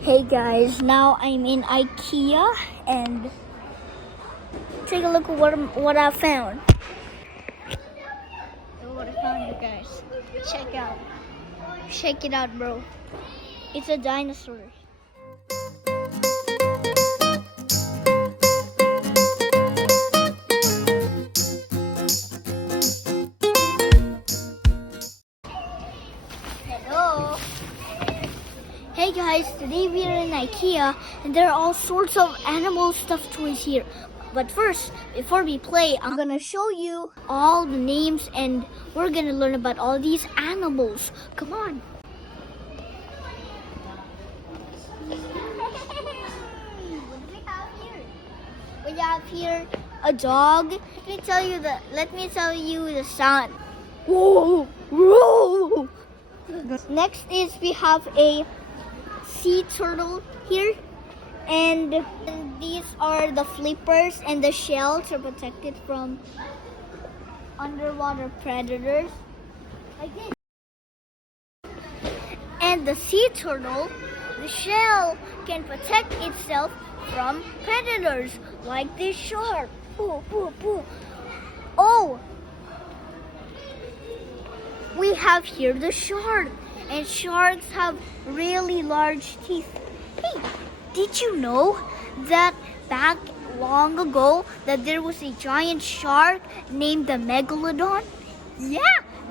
Hey guys, now I'm in IKEA and take a look at what I found. Look what I found, you guys. Check it out, bro. It's a dinosaur. Hello. Hey guys, today we are in IKEA and there are all sorts of animal stuffed toys here. But first, before we play, I'm gonna show you all the names and we're gonna learn about all these animals. Come on. What do we have here? We have here a dog. Let me tell you the sound. Whoa, whoa. Next is we have a sea turtle here, and these are the flippers and the shells are protected from underwater predators like this. And the sea turtle, the shell can protect itself from predators like this shark. Poo, poo, poo. Oh, we have here the shark, and sharks have really large teeth. Hey, did you know that back long ago that there was a giant shark named the Megalodon? Yeah,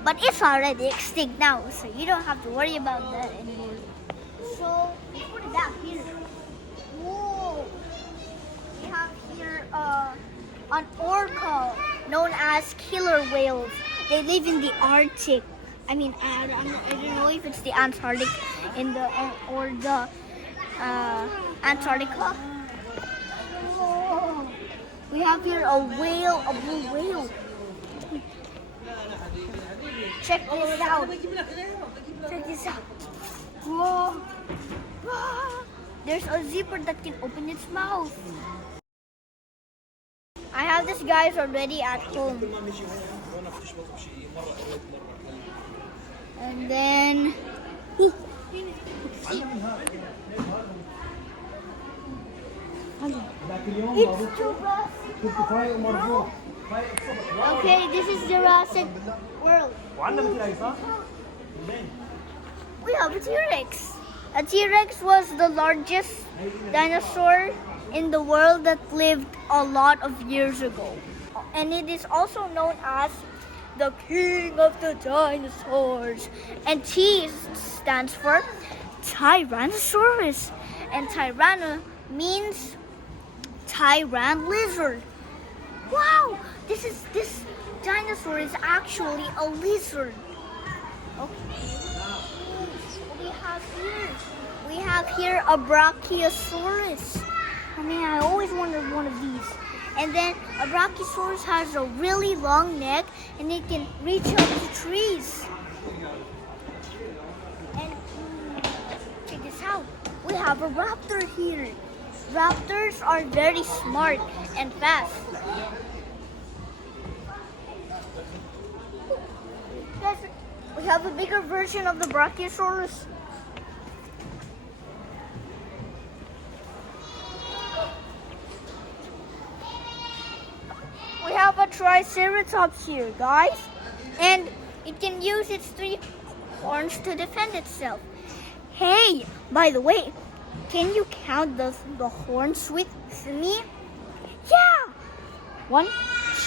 but it's already extinct now, so you don't have to worry about that anymore. So let's put it back here. Whoa, we have here an orca known as killer whales. They live in the Arctic. I don't know if it's the Antarctic or the Antarctica. Whoa. We have here a whale, a blue whale. Check this out. Whoa. There's a zebra that can open its mouth. I have this guys already at home. And then it's Jurassic. Okay, this is Jurassic World. We have a T-Rex. A T-Rex was the largest dinosaur in the world that lived a lot of years ago. And it is also known as the king of the dinosaurs. And T stands for Tyrannosaurus. And Tyranno means Tyran lizard. Wow, this dinosaur is actually a lizard. Okay. We have here a Brachiosaurus. I always wanted one of these. And then a Brachiosaurus has a really long neck and it can reach up to trees. And check this out. We have a raptor here. Raptors are very smart and fast. Guys, we have a bigger version of the Brachiosaurus. We have a Triceratops here, guys, and it can use its 3 horns to defend itself. Hey, by the way, can you count the horns with me? Yeah! 1,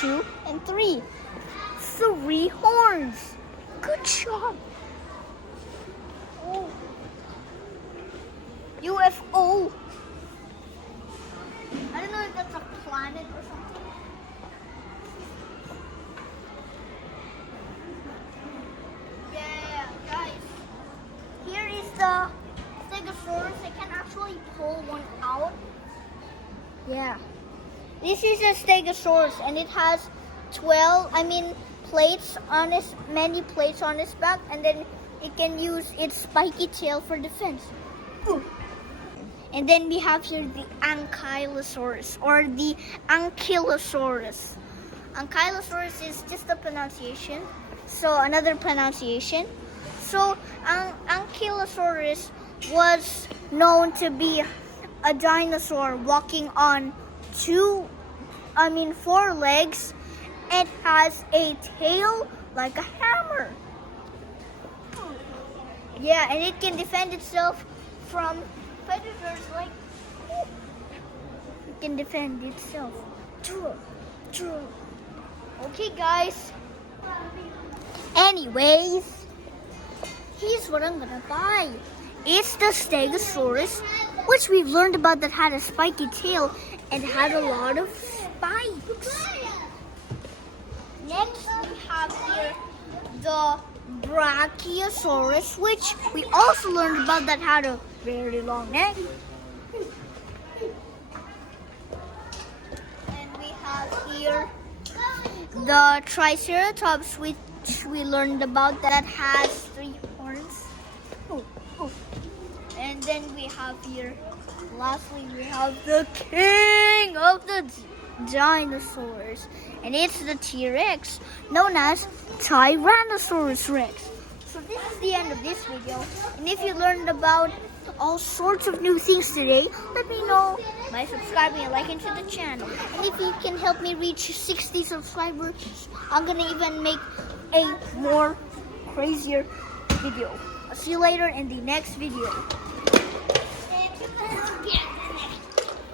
2, and 3. 3 horns. Good job. Oh. UFO. I don't know if that's a planet or something. The Stegosaurus, I can actually pull one out. Yeah. This is a Stegosaurus and it has plates on its, many plates on its back, and then it can use its spiky tail for defense. Ooh. And then we have here the Ankylosaurus or the Ankylosaurus. Ankylosaurus is just a pronunciation. So another pronunciation. So Ankylosaurus was known to be a dinosaur walking on four legs. It has a tail like a hammer. Yeah, and it can defend itself from predators like. It can defend itself. Okay, guys. Anyways, here's what I'm gonna buy. It's the Stegosaurus, which we've learned about that had a spiky tail and had a lot of spikes. Next, we have here the Brachiosaurus, which we also learned about that had a very long neck. And we have here the Triceratops, which we learned about that has 3 horns. And then we have here, lastly, we have the king of the dinosaurs, and it's the T-Rex, known as Tyrannosaurus Rex. So this is the end of this video, and if you learned about all sorts of new things today, let me know by subscribing and liking to the channel. And if you can help me reach 60 subscribers, I'm gonna even make a more crazier video. I'll see you later in the next video.